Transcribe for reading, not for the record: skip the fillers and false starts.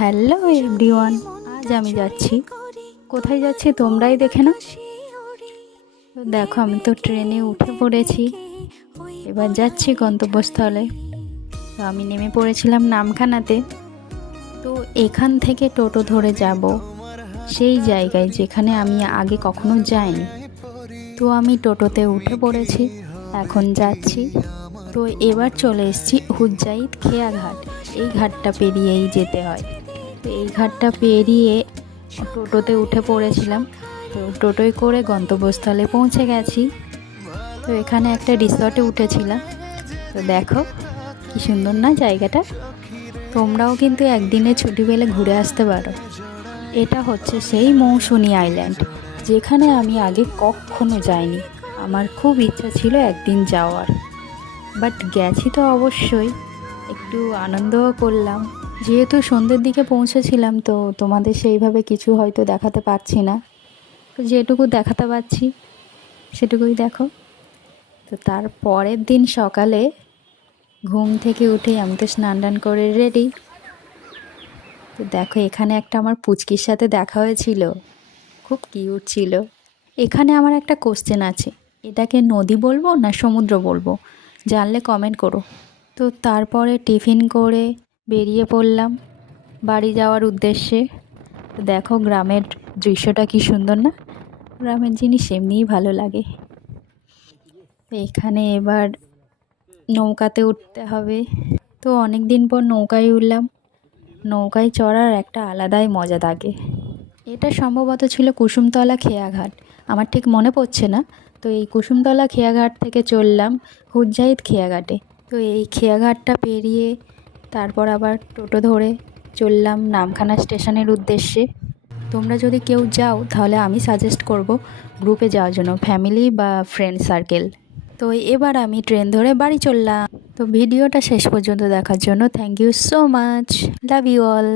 Hello everyone, আজ আমি যাচ্ছি। কোথায় যাচ্ছি তোমরাই দেখে নাও। তো দেখো, আমি তো ট্রেনে উঠে পড়েছি, এবার যাচ্ছি গন্তব্যস্থলে। তো আমি নেমে পড়েছিলাম নামখানাতে। তো এখান থেকে টোটো ধরে যাব সেই জায়গায় যেখানে আমি আগে কখনো যাইনি। তো আমি টোটোতে উঠে পড়েছি, এখন যাচ্ছি। তো এবার চলে এসেছি হুজ্জাইদ খেয়াঘাট। এই ঘাটটা পেরিয়েই যেতে হয়। তো এই ঘাটটা পেরিয়ে টোটোতে উঠে পড়েছিলাম। তো টোটোয় করে গন্তব্যস্থলে পৌঁছে গেছি। তো এখানে একটা রিসর্টে উঠেছিলাম। তো দেখো কি সুন্দর না জায়গাটা। তোমরাও কিন্তু একদিনে ছুটি পেলে ঘুরে আসতে পারো। এটা হচ্ছে সেই মৌসুনি আইল্যান্ড, যেখানে আমি আগে কখনো যাইনি। আমার খুব ইচ্ছা ছিল একদিন যাওয়ার, বাট গেছি তো অবশ্যই, একটু আনন্দও করলাম। যেহেতু সন্ধ্যের দিকে পৌঁছেছিলাম, তো তোমাদের সেইভাবে কিছু হয়তো দেখাতে পারছি না। তো যেটুকু দেখাতে পারছি সেটুকুই দেখো। তো তার পরের দিন সকালে ঘুম থেকে উঠেই আমি তো স্নান টান করে রেডি। তো দেখো, এখানে একটা আমার পুচকির সাথে দেখা হয়েছিল, খুব কিউট ছিল। এখানে আমার একটা কোশ্চেন আছে, এটাকে নদী বলবো না সমুদ্র বলবো? জানলে কমেন্ট করো। তো তারপরে টিফিন করে বেরিয়ে পড়লাম বাড়ি যাওয়ার উদ্দেশ্যে। তো দেখো গ্রামের দৃশ্যটা কি সুন্দর না? গ্রামের জিনিস এমনিই ভালো লাগে। তো এখানে এবার নৌকাতে উঠতে হবে। তো অনেক দিন পর নৌকায় উঠলাম। নৌকায় চড়ার একটা আলাদাই মজা থাকে। এটা সম্ভবত ছিল কুসুমতলা খেয়াঘাট, আমার ঠিক মনে পড়ছে না। তো এই কুসুমতলা খেয়াঘাট থেকে চললাম হুজ্জাইদ খেয়াঘাটে। তো এই খেয়াঘাটটা পেরিয়ে তারপর আবার টোটো ধরে চললাম নামখানা স্টেশনের উদ্দেশ্যে। তোমরা যদি কেউ যাও তাহলে আমি সাজেস্ট করব গ্রুপে যাওয়ার জন্য, ফ্যামিলি বা ফ্রেন্ড সার্কেল। তো এবার আমি ট্রেন ধরে বাড়ি চললাম। তো ভিডিওটা শেষ পর্যন্ত দেখার জন্য thank you so much, love you all.